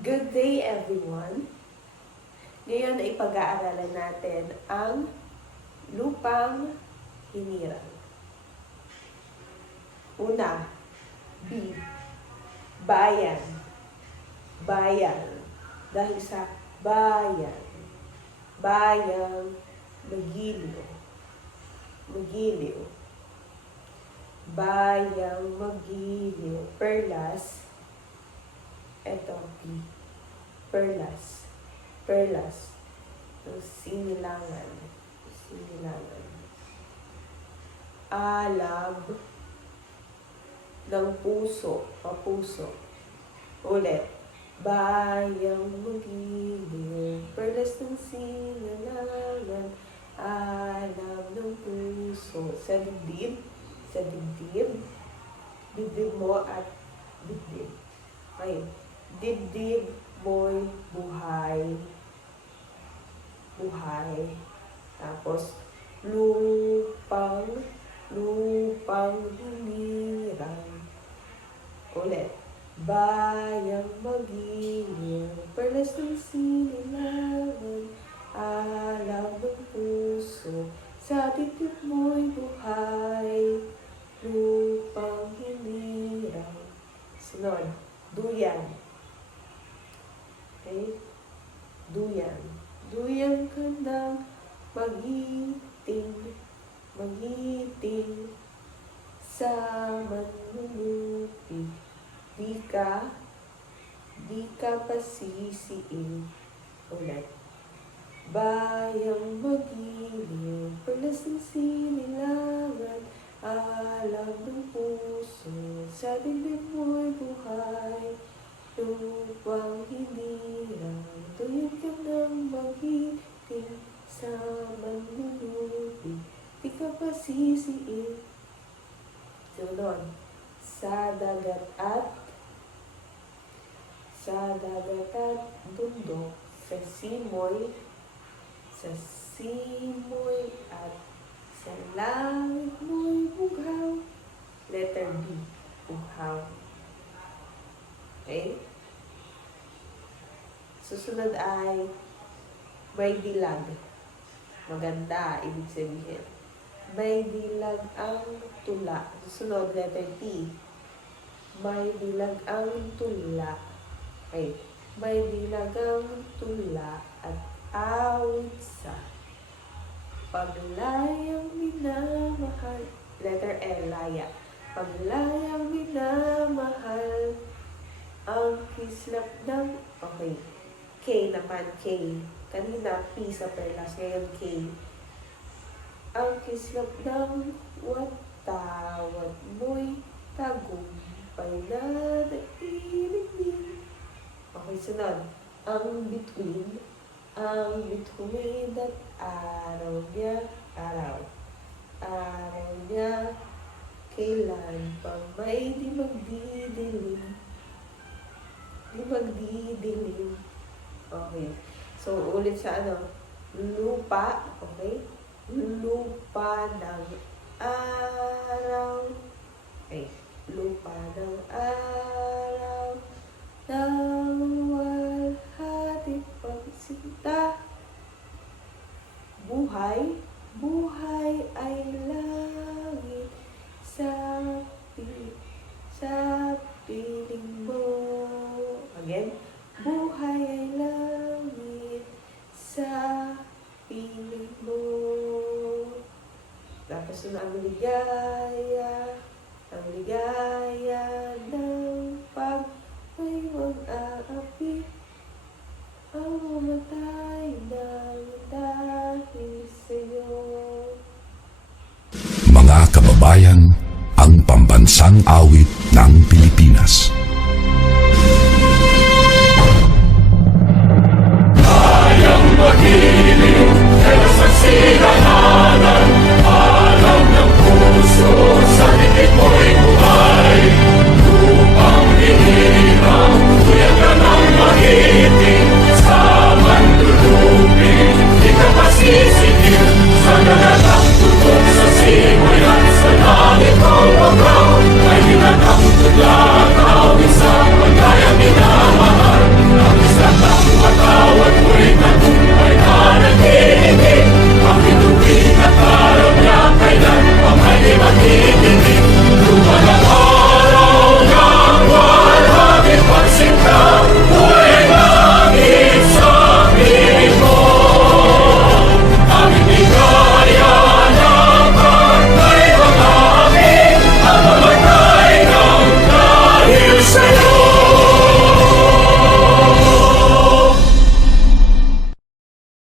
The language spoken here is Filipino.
Good day everyone! Ngayon ay pag-aaralan natin ang lupang hinirang. Una, B. Bayan. Bayan. Dahil sa bayan. Bayang magiliw. Magiliw. Bayang magiliw. Perlas. Ito, P. Perlas. Perlas. Ng sinilangan. Sinilangan. Alab ng puso. Papuso. Ulit. Bayang magiliw. Perlas ng sinilangan. Alab ng puso. Sa dibdib. Sa dibdib. Dibdib mo at dibdib. Okay. Dibdib mo'y buhay. Buhay. Tapos, lupang hinirang. Ulit. Bayang magiliw. Perlas ng sinilangan. Alam ng puso. Sa dibdib mo'y buhay. Lupang hinirang. Sunod. Duyan. Okay? Duyan. Duyan ka ng magiting. Magiting. Sa manlulupi. Di ka pasisiin. Ulit. Bayang magiliw. Perlas ng sinilangan. Alam ng puso. Sa dibdib mo'y buhay. Lupang hinirang. Duyan ka ng magiting. Sa manlulupi. Di ka pasisiin. Sunod. Sa dagat at bundok. Sa simoy at sa langit mo'y bughaw. Letter B. Bughaw. Okay? Susunod ay may dilag. Maganda, ibig sabihin. May dilag ang tula. Susunod, letter T. May dilag ang tula. Okay. May dilag ang tula at awit sa paglayang minamahal. Letter L, laya. Paglayang minamahal ang kislap ng... Okay. K naman, K. Kanina, P sa perlas. Ngayon, K. Ang kislap ng watawat mo'y tagumpay na nailig. Okay, sunod. Ang bituin at araw niya, kailan pa may di magdidilim. Okay. So, ulit sa lupa. Okay. Lupa ng araw. Okay. Lupa ng araw. Nawalhati pagsinta. Buhay ay langit sa piling mo. Again. Buhay ay langit sa piling mo. Tapos ang ligaya ng pag may mag-aapi. Ang mamatay ng dahil sa'yo. Mga kababayan, ang pambansang awit ng Pilipinas.